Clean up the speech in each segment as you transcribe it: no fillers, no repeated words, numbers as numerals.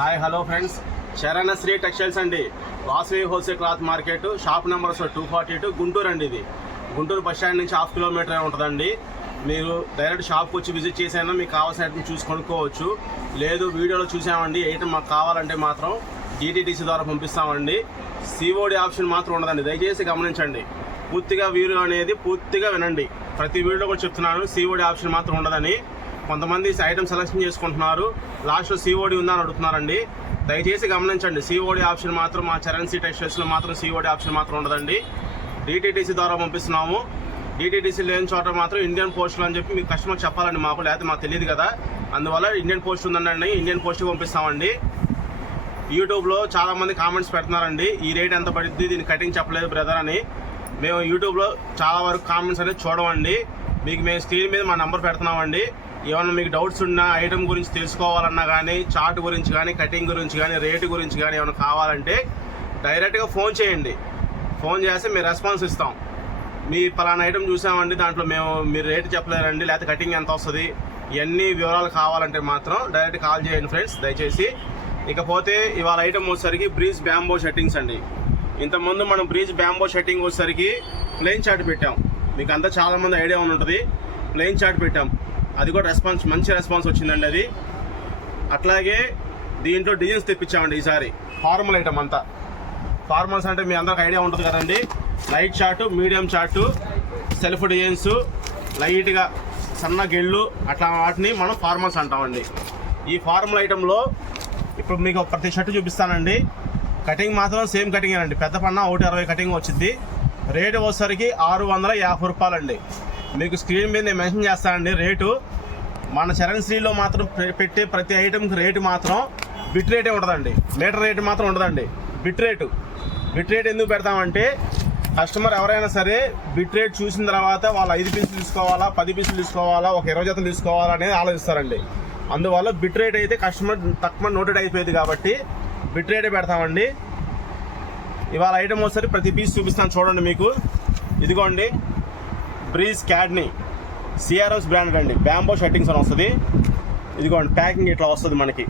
Hi hello friends, శరణ Shri textiles అండి. Vasavi wholesale cloth market, shop number 242, Guntur అండి. ఇది గుంటూరు బస్ స్టాండ్ నుంచి హాఫ్ కిలోమీటర్ ఉంటుందండి. మీరు డైరెక్ట్ షాప్కి వచ్చి విజిట్ చేసైనా మీకు కావాల్సిన ఐటమ్ చూసి కొనుక్కోవచ్చు. లేదు వీడియోలో చూసామండి ఐటమ్ మాకు కావాలంటే మాత్రం DTDC ద్వారా పంపిస్తామండి. COD ఆప్షన్ మాత్రం ఉండదండి, దయచేసి గమనించండి. పూర్తిగా వీడియో అనేది పూర్తిగా వినండి. ప్రతి వీడియో కూడా చెప్తున్నాను, COD ఆప్షన్ మాత్రం ఉండదని. కొంతమంది ఐటమ్ సెలెక్షన్ చేసుకుంటున్నారు, లాస్ట్లో COD ఉందని అడుగుతున్నారండి. దయచేసి గమనించండి, COD ఆప్షన్ మాత్రం మా చరణ్ శ్రీ టెక్స్టైల్స్లో మాత్రం COD ఆప్షన్ మాత్రం ఉండదండి. DTDC ద్వారా పంపిస్తున్నాము. DTDC లేని చోట మాత్రం ఇండియన్ పోస్టులు అని చెప్పి మీకు కస్టమర్ చెప్పాలండి మాకు, లేకపోతే మాకు తెలియదు కదా. అందువల్ల ఇండియన్ పోస్ట్ ఉందండి, ఇండియన్ పోస్ట్ పంపిస్తామండి. యూట్యూబ్లో చాలామంది కామెంట్స్ పెడుతున్నారండి, ఈ రేట్ ఎంత పడుద్ది, దీని కటింగ్ చెప్పలేదు బ్రదర్ అని. మేము యూట్యూబ్లో చాలా వరకు కామెంట్స్ అనేది చూడమండి. మీకు మేము స్క్రీన్ మీద మా నెంబర్ పెడుతున్నామండి. ఏమన్నా మీకు డౌట్స్ ఉన్నా, ఐటమ్ గురించి తెలుసుకోవాలన్నా కానీ, చార్ట్ గురించి కానీ, కటింగ్ గురించి కానీ, రేటు గురించి కానీ ఏమైనా కావాలంటే డైరెక్ట్గా ఫోన్ చేయండి. ఫోన్ చేస్తే మేము రెస్పాన్స్ ఇస్తాం. మీ పలానా ఐటమ్ చూసామండి, దాంట్లో మీరు రేటు చెప్పలేరండి, లేకపోతే కటింగ్ ఎంత వస్తుంది, ఇవన్నీ వివరాలు కావాలంటే మాత్రం డైరెక్ట్ కాల్ చేయండి ఫ్రెండ్స్ దయచేసి. ఇకపోతే ఇవాళ ఐటమ్ వచ్చేసరికి బ్రీజ్ బ్యాంబో షర్టింగ్స్ అండి. ఇంతకుముందు మనం బ్రీజ్ బ్యాంబో షర్టింగ్ వచ్చేసరికి ప్లెయిన్ చార్ట్ పెట్టాం. మీకు అంతా చాలామంది ఐడియా ఉంటుంది. ప్లెయిన్ చార్ట్ పెట్టాం, అది కూడా మంచి రెస్పాన్స్ వచ్చిందండి అది. అట్లాగే దీంట్లో డిజైన్స్ తెప్పించామండి ఈసారి. ఫార్మల్ ఐటమ్ అంతా. ఫార్మల్స్ అంటే మీ అందరికి ఐడియా ఉంటుంది కదండి. Light chart, medium chart, self designs, లైట్గా సన్న గెళ్ళు, అట్లా వాటిని మనం ఫార్మల్స్ అంటామండి. ఈ ఫార్మల్ ఐటంలో ఇప్పుడు మీకు ప్రతి షర్టు చూపిస్తానండి. కటింగ్ మాత్రం సేమ్ కటింగ్ అండి. పెద్ద పన్న 160 కటింగ్ వచ్చింది. రేటు వచ్చేసరికి 650 రూపాయలండి. మీకు స్క్రీన్ మీద నేను మెన్షన్ చేస్తానండి రేటు. మన చరణ్ శ్రీలో మాత్రం పెట్టే ప్రతి ఐటమ్కి రేటు మాత్రం బిట్ రేటే ఉంటుందండి, మీటర్ రేటు మాత్రం ఉండదండి. బిట్ రేట్ ఎందుకు పెడతామంటే కస్టమర్ ఎవరైనా సరే బిట్ రేట్ చూసిన తర్వాత వాళ్ళు 5 పీసులు తీసుకోవాలా, 10 పీసులు తీసుకోవాలా, ఒక 20 జతలు తీసుకోవాలా అనేది ఆలోచిస్తారండి. అందువల్ల బిట్ రేట్ అయితే కస్టమర్ తక్కువ నోటెడ్ అయిపోయింది కాబట్టి బిట్ రేటే పెడతామండి. ఇవాళ ఐటమ్ వచ్చేసరికి ప్రతి పీస్ చూపిస్తాను చూడండి మీకు. ఇదిగోండి బ్రీజ్ క్యాడ్నీ CRS బ్రాండ్ అండి, బ్యాంబో షర్టింగ్స్ అని వస్తుంది. ఇదిగోండి ప్యాకింగ్ ఇట్లా వస్తుంది మనకి.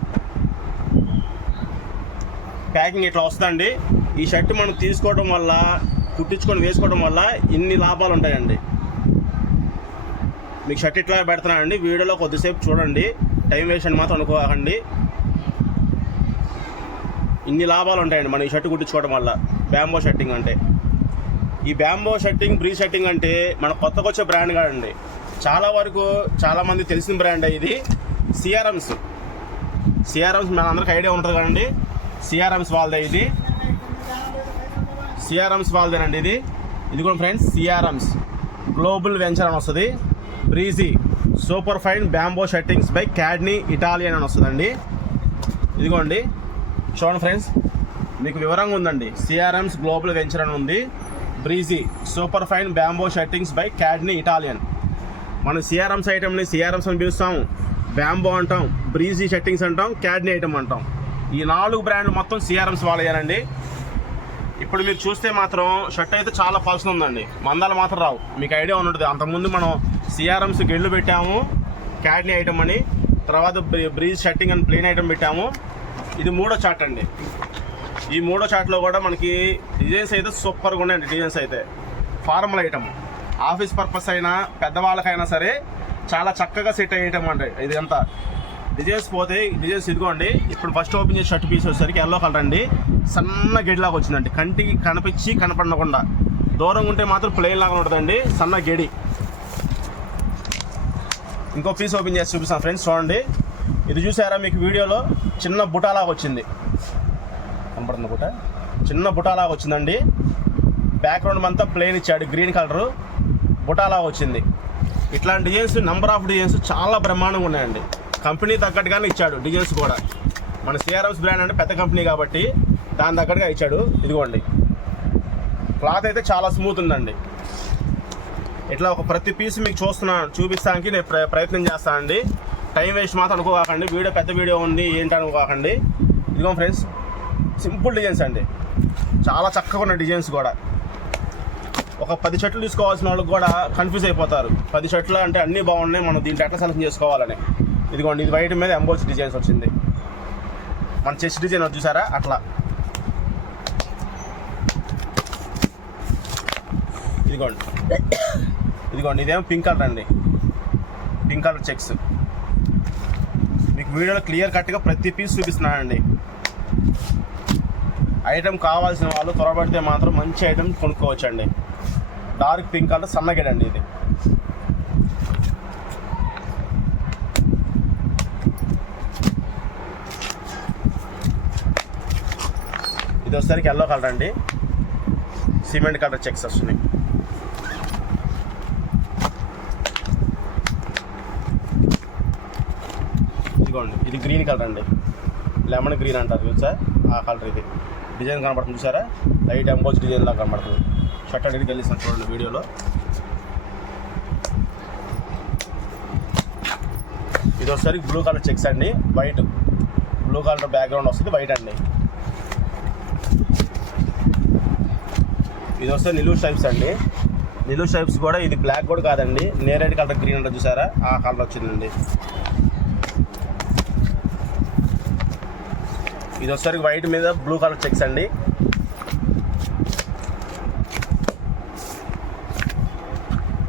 ప్యాకింగ్ ఇట్లా వస్తుందండి. ఈ షర్ట్ మనం తీసుకోవడం వల్ల, కుట్టించుకొని వేసుకోవడం వల్ల ఇన్ని లాభాలు ఉంటాయండి. మీకు షర్ట్ ఇట్లా పెడుతున్నానండి, వీడియోలో కొద్దిసేపు చూడండి, టైం వేస్ట్ అని మాత్రం అనుకోకండి. ఇన్ని లాభాలు ఉంటాయండి మనం ఈ షర్ట్ కుట్టించుకోవడం వల్ల. బ్యాంబో షర్టింగ్ అంటే, ఈ బ్యాంబో షర్టింగ్, బ్రీజ్ షర్టింగ్ అంటే మన కొత్తగా వచ్చే బ్రాండ్ కాదండి. చాలా వరకు చాలామంది తెలిసిన బ్రాండ్ ఇది. CRMs మన అందరికి ఐడియా ఉంటుంది కదండి. CRMs వాళ్ళదే ఇది. CRMs వాళ్ళదేనండి ఇది. ఇది కూడా ఫ్రెండ్స్ CRMs గ్లోబల్ వెంచర్ అని వస్తుంది. Breezy super fine bamboo shirtings by క్యాడ్నీ ఇటాలియన్ అని వస్తుందండి. ఇదిగోండి చూడండి ఫ్రెండ్స్, మీకు వివరంగా ఉందండి. CRMs గ్లోబల్ వెంచర్ అని ఉంది. Breezy super fine bamboo shirtings by క్యాడ్నీ ఇటాలియన్. మనం CRMs ఐటమ్ని CRMs అని పిలుస్తాం, బ్యాంబో అంటాం, బ్రీజీ షర్టింగ్స్ అంటాం, క్యాడ్నీ ఐటమ్ అంటాం. ఈ 4 బ్రాండ్లు మొత్తం CRMs వాళ్ళేనండి. ఇప్పుడు మీరు చూస్తే మాత్రం షర్ట్ అయితే చాలా పల్సన్ ఉందండి, మందాలు మాత్రం రావు. మీకు ఐడియా ఉంటుంది. అంతకుముందు మనం CRMs గెళ్ళు పెట్టాము, క్యాడ్నీ ఐటమ్ అని, తర్వాత బ్రీజ్ షర్టింగ్ అని ప్లెయిన్ ఐటమ్ పెట్టాము. ఇది 3వ చార్ట్ అండి. ఈ 3వ చార్ట్లో కూడా మనకి డిజైన్స్ అయితే సూపర్గా ఉన్నాయండి. డిజైన్స్ అయితే ఫార్మల్ ఐటమ్, ఆఫీస్ పర్పస్ అయినా పెద్దవాళ్ళకైనా సరే చాలా చక్కగా సెట్ అయ్యే ఐటమ్ అండి. ఇది అంతా డిజైన్స్ పోతే డిజైన్స్ ఇదిగోండి. ఇప్పుడు ఫస్ట్ ఓపెన్ చేసి షర్ట్ పీస్ వచ్చేసరికి ఎల్లో కలర్ అండి, సన్న గెడిలాగా వచ్చిందండి. కంటికి కనిపించి కనపడకుండా, దూరంగా ఉంటే మాత్రం ప్లెయిన్ లాగా ఉంటుందండి, సన్న గెడి. ఇంకో పీస్ ఓపెన్ చేసి చూపిస్తాను ఫ్రెండ్స్ చూడండి. ఇది చూసారా మీకు వీడియోలో చిన్న బుటాలాగా వచ్చింది, కనపడుతుంది బుట్ట, చిన్న బుటాలాగా వచ్చిందండి. బ్యాక్గ్రౌండ్ అంతా ప్లెయిన్ ఇచ్చాడు, గ్రీన్ కలరు బుటాలాగా వచ్చింది. ఇట్లాంటి డిజైన్స్ నెంబర్ ఆఫ్ డిజైన్స్ చాలా బ్రహ్మాండంగా ఉన్నాయండి. కంపెనీ తగ్గట్టుగానే ఇచ్చాడు డిజైన్స్ కూడా. మన CRMs బ్రాండ్ అంటే పెద్ద కంపెనీ కాబట్టి దాని తగ్గట్టుగా ఇచ్చాడు. ఇదిగోండి క్లాత్ అయితే చాలా స్మూత్ ఉందండి. ఇట్లా ఒక ప్రతి పీస్ మీకు చూపిస్తానికి నేను ప్రయత్నం చేస్తానండి. టైం వేస్ట్ మాత్రం అనుకోకండి, వీడియో పెద్ద వీడియో ఉంది ఏంటి అనుకోకండి. ఇదిగో ఫ్రెండ్స్ సింపుల్ డిజైన్స్ అండి, చాలా చక్కగా ఉన్న డిజైన్స్ కూడా. ఒక 10 షర్ట్లు తీసుకోవాల్సిన వాళ్ళకి కూడా కన్ఫ్యూజ్ అయిపోతారు. 10 షర్ట్లు అంటే అన్నీ బాగున్నాయి, మనం దీంట్లో ఎట్లా సెలెక్ట్ చేసుకోవాలని. ఇదిగోండి ఇది వైట్ మీద ఎంబోస్ డిజైన్స్ వచ్చింది. మన చెస్ట్ డిజైన్ చూసారా అట్లా. ఇదిగోండి ఇదేమో పింక్ కలర్ అండి, పింక్ కలర్ చెక్స్. మీకు వీడియోలో క్లియర్ కట్గా ప్రతి పీస్ చూపిస్తున్నానండి. ఐటెం కావాల్సిన వాళ్ళు త్వరపడితే మాత్రం మంచి ఐటెం కొనుక్కోవచ్చండి. డార్క్ పింక్ కలర్ సన్నగడండి ఇది. ఇది వచ్చేసరికి ఎల్లో కలర్ అండి, సిమెంట్ కలర్ చెక్స్ వస్తున్నాయి. ఇదిగోండి ఇది గ్రీన్ కలర్ అండి, లెమన్ గ్రీన్ అంటారు చూసా ఆ కలర్. ఇది డిజైన్ కనబడుతుంది చూసారా, లైట్ ఎంబోజ్ డిజైన్ లాగా కనబడుతుంది. షర్ట్ అడిగి తెలిసిన చూడండి వీడియోలో. ఇది వచ్చేసరికి బ్లూ కలర్ చెక్స్ అండి, వైట్ బ్లూ కలర్ బ్యాక్గ్రౌండ్ వస్తుంది, వైట్ అండి. ఇది వస్తే నిలువు స్ట్రైప్స్ అండి, నిలువు స్ట్రైప్స్ కూడా ఇది బ్లాక్ కూడా కాదండి, నేరేడ్ కలర్ గ్రీన్ అంటే చూసారా ఆ కలర్ వచ్చిందండి. ఇది వచ్చేసరికి వైట్ మీద బ్లూ కలర్ చెక్స్ అండి.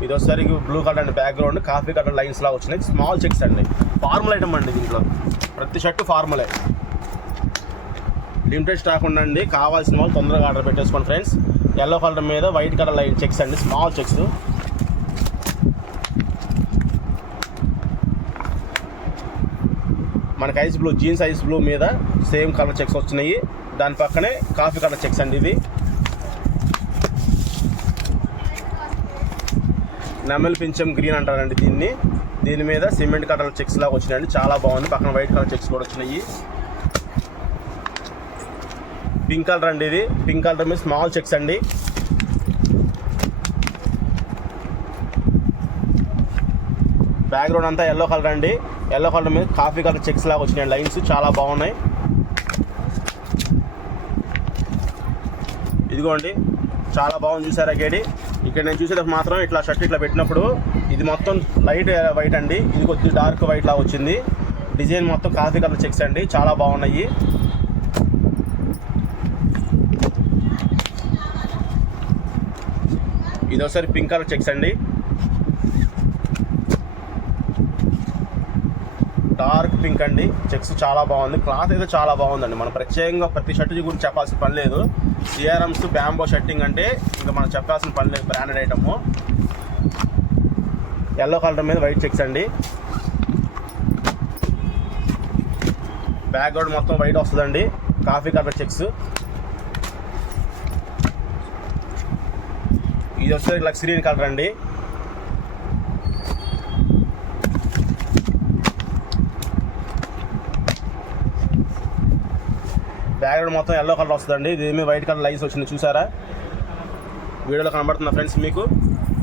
ఇది వచ్చేసరికి బ్లూ కలర్ అండి, బ్యాక్గ్రౌండ్ కాఫీ కలర్ లైన్స్ లాగా వచ్చినాయి, స్మాల్ చెక్స్ అండి. ఫార్మల్ ఐటమ్ అండి, దీంట్లో ప్రతి షర్టు ఫార్మలే, లిమిటెడ్ స్టాక్ ఉండండి. కావాల్సిన వాళ్ళు తొందరగా ఆర్డర్ పెట్టేసుకోండి ఫ్రెండ్స్. ఎల్లో కలర్ మీద వైట్ కలర్ లైన్ చెక్స్ అండి, స్మాల్ చెక్స్. మనకి ice blue, jeans ice blue మీద సేమ్ కలర్ చెక్స్ వస్తున్నాయి. దాని పక్కనే కాఫీ కలర్ చెక్స్ అండి. ఇది నెమల్ పింఛం గ్రీన్ అంటారండి దీన్ని. దీని మీద సిమెంట్ కలర్ చెక్స్ లాగా వచ్చినాయండి, చాలా బాగుంది. పక్కన వైట్ కలర్ చెక్స్ కూడా వచ్చినాయి. పింక్ కలర్ అండి, ఇది పింక్ కలర్ మీద స్మాల్ చెక్స్ అండి. బ్యాక్గ్రౌండ్ అంతా ఎల్లో కలర్ అండి, ఎల్లో కలర్ మీద కాఫీ కలర్ చెక్స్ లాగా వచ్చినాయి లైన్స్, చాలా బాగున్నాయి. ఇదిగోండి చాలా బాగుంది చూసారా గేడి. ఇక్కడ నేను చూసేటప్పుడు మాత్రం ఇట్లా షర్ట్ ఇట్లా పెట్టినప్పుడు ఇది మొత్తం లైట్ వైట్ అండి, ఇది కొద్దిగా డార్క్ వైట్ లాగా వచ్చింది. డిజైన్ మొత్తం కాఫీ కలర్ చెక్స్ అండి, చాలా బాగున్నాయి. ఇది ఒకసారి పింక్ కలర్ చెక్స్ అండి, డార్క్ పింక్ అండి, చెక్స్ చాలా బాగుంది. క్లాత్ అయితే చాలా బాగుందండి. మనం ప్రత్యేకంగా ప్రతి షర్ట్ గురించి చెప్పాల్సిన పని లేదు. సిఆర్ఎమ్స్ బ్యాంబో షర్టింగ్ అంటే ఇంకా మనం చెప్పాల్సిన పని లేదు, బ్రాండెడ్ ఐటమ్. ఎల్లో కలర్ మీద వైట్ చెక్స్ అండి, బ్యాక్గ్రౌండ్ మొత్తం వైట్ వస్తుందండి, కాఫీ కలర్ చెక్స్. ఇది వచ్చేసరికి లక్స్ గ్రీన్ కలర్ అండి. బ్యాక్గ్రౌండ్ మొత్తం ఎల్లో కలర్ వస్తుందండి, దీని మీద వైట్ కలర్ లైన్స్ వచ్చింది చూసారా, వీడియోలో కనబడుతుందా ఫ్రెండ్స్ మీకు.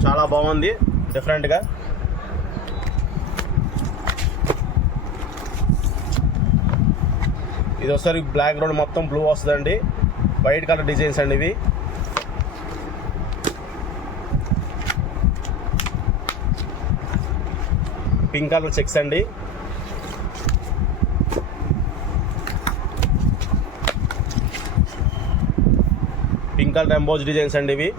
చాలా బాగుంది డిఫరెంట్గా. ఇది ఒకసారి బ్యాక్గ్రౌండ్ మొత్తం బ్లూ వస్తుందండి, వైట్ కలర్ డిజైన్స్ అండి ఇవి. పింక్ కలర్ చెక్స్ అండి, పింక్ కలర్ ఎంబోజ్ డిజైన్స్ అండి ఇవి.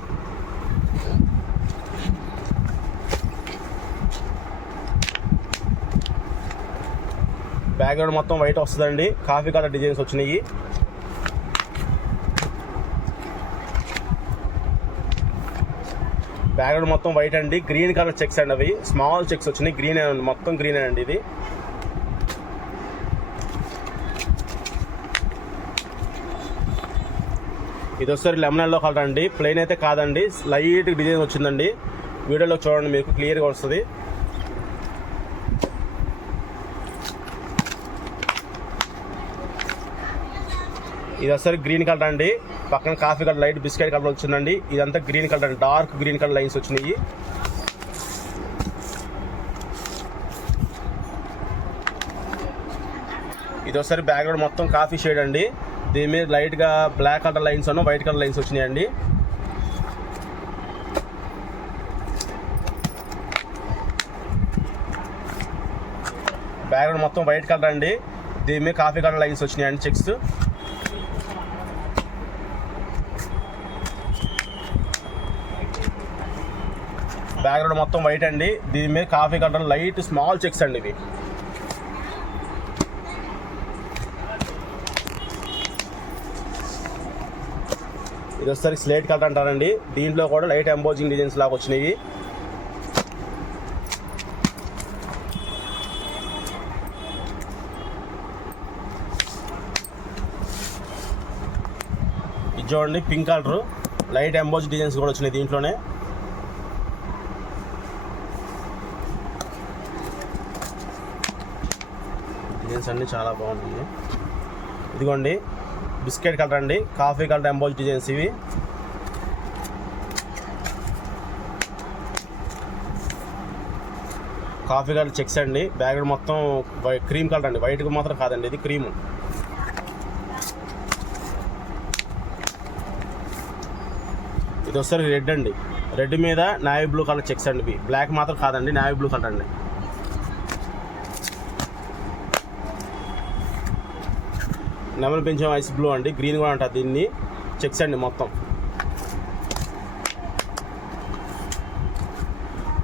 బ్యాక్గ్రౌండ్ మొత్తం వైట్ వస్తుందండి, కాఫీ కలర్ డిజైన్స్ వచ్చినాయి. బ్యాక్గ్రౌండ్ మొత్తం వైట్ అండి, గ్రీన్ కలర్ చెక్స్ అండి అవి, స్మాల్ చెక్స్ వచ్చినాయి. గ్రీన్ అండి, మొత్తం గ్రీన్ అండి ఇది. ఇది వచ్చేసరి లెమన్ ఎల్లో కలర్ అండి, ప్లెయిన్ అయితే కాదండి, లైట్ డిజైన్ వచ్చిందండి. వీడియోలో చూడండి మీకు క్లియర్గా వస్తుంది. ఇది వచ్చేసరి గ్రీన్ కలర్ అండి, పక్కన coffee colour light biscuit colour వచ్చిందండి. ఇదంతా గ్రీన్ కలర్ అండి, డార్క్ గ్రీన్ కలర్ లైన్స్ వచ్చినాయి. ఇది ఒకసారి బ్యాక్గ్రౌండ్ మొత్తం కాఫీ షేడ్ అండి, దీని మీద లైట్గా బ్లాక్ కలర్ లైన్స్ అన్న వైట్ కలర్ లైన్స్ వచ్చినాయండి. బ్యాక్గ్రౌండ్ మొత్తం వైట్ కలర్ అండి, దీని మీద కాఫీ కలర్ లైన్స్ వచ్చినాయండి చెక్స్. బ్యాక్గ్రౌండ్ మొత్తం వైట్ అండి. దీని మీద coffee colour light small checks అండి ఇవి. ఇది వచ్చేసరికి స్లేట్ కలర్ అంటారండి. దీంట్లో కూడా లైట్ ఎంబోజింగ్ డిజైన్స్ లాగా వచ్చినాయి. ఇది చూడండి pink colour light emboss designs కూడా వచ్చినాయి దీంట్లోనే. డిజైన్స్ అన్నీ చాలా బాగున్నాయి. ఇదిగోండి బిస్కెట్ కలర్ అండి, కాఫీ కలర్ ఎంబోజ్ డిజైన్స్ ఇవి. కాఫీ కలర్ చెక్స్ అండి. బ్యాక్గ్రౌండ్ మొత్తం క్రీమ్ కలర్ అండి, వైట్గా మాత్రం కాదండి ఇది క్రీము. ఇది వస్తారు రెడ్ అండి, రెడ్ మీద నావీ బ్లూ కలర్ చెక్స్ అండి ఇవి. బ్లాక్ మాత్రం కాదండి, నావీ బ్లూ కలర్ అండి. నెమలి పెంచాం ఐస్ బ్లూ అండి, గ్రీన్ కూడా అంటారు దీన్ని. చెక్స్ అండి మొత్తం.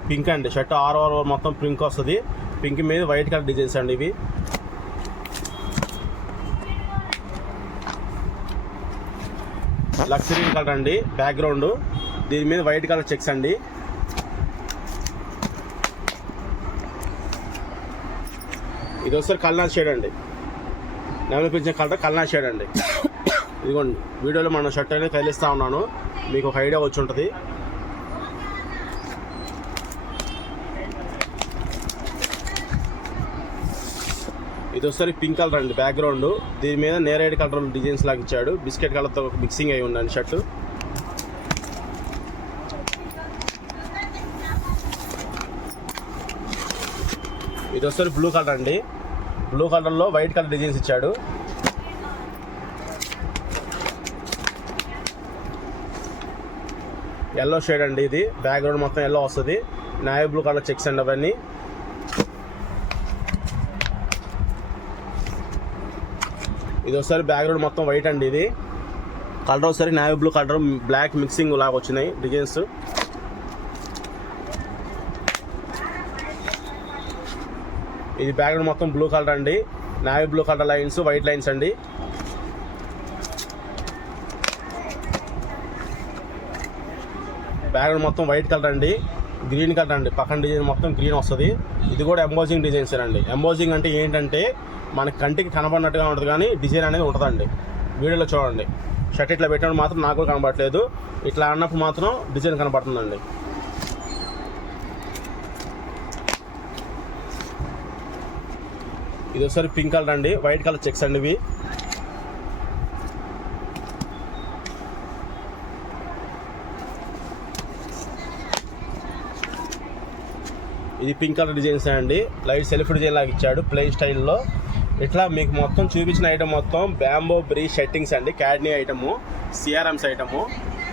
పింక్ అండి, షర్ట్ ఆల్ ఓవర్ మొత్తం పింక్ వస్తుంది. పింక్ మీద వైట్ కలర్ డిజైన్స్ అండి ఇవి. లక్సరీ కలర్ అండి బ్యాక్గ్రౌండ్, దీని మీద వైట్ కలర్ చెక్స్ అండి. ఇది వస్తారు కల్నాథ్ షేడ్ అండి, నెమలి పెంచిన కలర్ కల్నాథ్ షేడ్ అండి. ఇదిగోండి వీడియోలో మనం షర్ట్ అనేది కదిలిస్తూ ఉన్నాను, మీకు ఒక ఐడియా వచ్చి ఉంటుంది. ఇది వస్తుంది పింక్ కలర్ అండి బ్యాక్గ్రౌండ్, దీని మీద నేరేడ్ కలర్ డిజైన్స్ లాగా ఇచ్చాడు. బిస్కెట్ కలర్తో మిక్సింగ్ అయి ఉందండి షర్టు. ఇది వస్తుంది బ్లూ కలర్ అండి, బ్లూ కలర్లో వైట్ కలర్ డిజైన్స్ ఇచ్చాడు. ఎల్లో షేడ్ అండి, ఇది బ్యాక్గ్రౌండ్ మొత్తం ఎల్లో వస్తుంది. నావీ బ్లూ కలర్ చెక్స్ అండి అవన్నీ. ఇది ఒకసారి బ్యాక్గ్రౌండ్ మొత్తం వైట్ అండి, ఇది కలర్ ఒకసారి navy blue colour black mixing లాగా వచ్చినాయి డిజైన్స్. ఇది బ్యాక్గ్రౌండ్ మొత్తం బ్లూ కలర్ అండి, navy blue colour lines white lines అండి. బ్యాక్గ్రౌండ్ మొత్తం వైట్ కలర్ అండి, గ్రీన్ కలర్ అండి, పక్కన డిజైన్ మొత్తం గ్రీన్ వస్తుంది. ఇది కూడా ఎంబోజింగ్ డిజైన్స్ అండి. ఎంబోజింగ్ అంటే ఏంటంటే మనకి కంటికి కనబడినట్టుగా ఉంటుంది కానీ డిజైన్ అనేది ఉంటుందండి. వీడియోలో చూడండి, షర్ట్ ఇట్లా పెట్టినప్పుడు మాత్రం నాకు కూడా కనబడట్లేదు, ఇట్లా అన్నప్పుడు మాత్రం డిజైన్ కనబడుతుందండి. ఇది ఒకసారి పింక్ కలర్ అండి, వైట్ కలర్ చెక్స్ అండి ఇవి. ఇది పింక్ కలర్ డిజైన్స్ అండి, లైట్ సెల్ఫ్ డిజైన్ లాగా ఇచ్చాడు ప్లెయిన్ స్టైల్లో. ఇట్లా మీకు మొత్తం చూపించిన ఐటమ్ మొత్తం బ్యాంబో బ్రీ షెట్టింగ్స్ అండి, క్యాడ్నీ ఐటము, సిఆర్ఎంస్ ఐటము.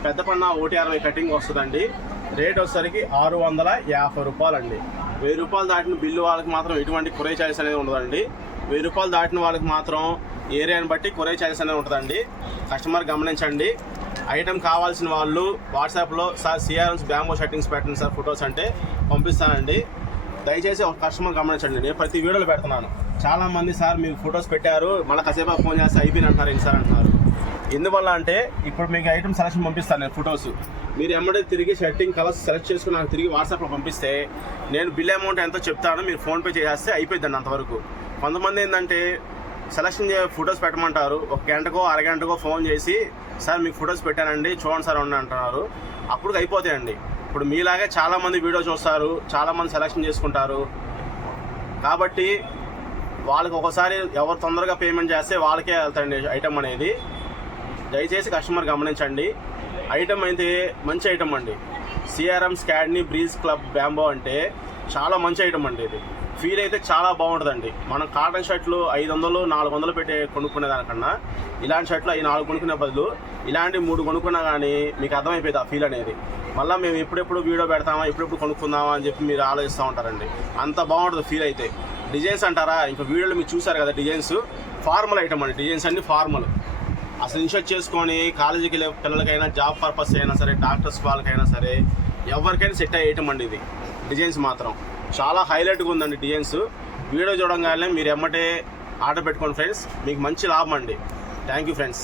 పెద్ద పన్న 160 కటింగ్ వస్తుందండి. రేట్ వచ్చేసరికి 650 రూపాయలండి. 1000 రూపాయలు దాటిన బిల్లు వాళ్ళకి మాత్రం ఎటువంటి కొరియర్ ఛార్జెస్ అనేది ఉండదండి. 1000 రూపాయలు దాటిన వాళ్ళకి మాత్రం ఏరియాని బట్టి కొరియర్ ఛార్జెస్ అనేది ఉంటుందండి. కస్టమర్ గమనించండి. ఐటమ్ కావాల్సిన వాళ్ళు వాట్సాప్లో సార్ సిఆర్ఎంస్ బ్యాంబో షెట్టింగ్స్ పెట్టండి సార్ ఫొటోస్ అంటే పంపిస్తానండి. దయచేసి ఒక కస్టమర్ గమనించండి. నేను ప్రతి వీడియోలో పెడుతున్నాను. చాలామంది సార్ మీకు ఫొటోస్ పెట్టారు మళ్ళీ కాసేపు ఫోన్ చేస్తే అయిపోయింది అంటున్నారు, ఏంటి సార్ అంటున్నారు. ఎందువల్ల అంటే ఇప్పుడు మీకు ఐటమ్ సెలెక్షన్ పంపిస్తాను నేను ఫొటోస్, మీరు ఎమ్మడే తిరిగి షర్టింగ్ కలర్స్ సెలెక్ట్ చేసుకుని నాకు తిరిగి వాట్సాప్లో పంపిస్తే నేను బిల్ అమౌంట్ ఎంతో చెప్తాను, మీరు ఫోన్పే చేసేస్తే అయిపోయిందండి అంతవరకు. కొంతమంది ఏంటంటే సెలెక్షన్ ఫొటోస్ పెట్టమంటారు, ఒక గంటకో అరగంటకో ఫోన్ చేసి సార్ మీకు ఫొటోస్ పెట్టానండి చూడండి సార్ ఉండి అంటున్నారు, అప్పుడు అయిపోతాయండి. ఇప్పుడు మీలాగే చాలామంది వీడియో చూస్తారు, చాలామంది సెలెక్షన్ చేసుకుంటారు. కాబట్టి వాళ్ళకి ఒకసారి ఎవరు తొందరగా పేమెంట్ చేస్తే వాళ్ళకే వెళ్తాయండి ఐటమ్ అనేది. దయచేసి కస్టమర్ గమనించండి. ఐటమ్ అయితే మంచి ఐటమ్ అండి. సిఆర్ఎంస్ క్యాడ్నీ బ్రీజ్ క్లబ్ బ్యాంబో అంటే చాలా మంచి ఐటమ్ అండి. ఇది ఫీల్ అయితే చాలా బాగుంటుందండి. మనం కాటన్ షర్ట్లు 500 400 పెట్టి కొనుక్కునే దానికన్నా ఇలాంటి షర్ట్లు అవి 4 కొనుక్కునే బదులు ఇలాంటి 3 కొనుక్కున్నా కానీ మీకు అర్థమైపోయింది ఆ ఫీల్ అనేది. మళ్ళీ మేము ఎప్పుడెప్పుడు వీడియో పెడతామా ఎప్పుడెప్పుడు కొనుక్కుందామా అని చెప్పి మీరు ఆలోచిస్తూ ఉంటారండి. అంత బాగుంటుంది ఫీల్ అయితే. డిజైన్స్ అంటారా, ఇంకా వీడియోలో మీరు చూసారు కదా డిజైన్స్, ఫార్మల్ ఐటమ్ అండి. డిజైన్స్ అన్ని ఫార్మల్. అసలు ఇన్షర్ట్ చేసుకొని కాలేజీకి వెళ్ళే పిల్లలకైనా, జాబ్ పర్పస్ అయినా సరే, డాక్టర్స్ వాళ్ళకైనా సరే, ఎవరికైనా సెట్ అయ్యే ఐటమ్ అండి ఇది. డిజైన్స్ మాత్రం చాలా హైలైట్గా ఉందండి డిజైన్స్. వీడియో చూడంగానే మీరు ఎమ్మటే ఆర్డర్ పెట్టుకోండి ఫ్రెండ్స్, మీకు మంచి లాభం అండి. Thank you friends.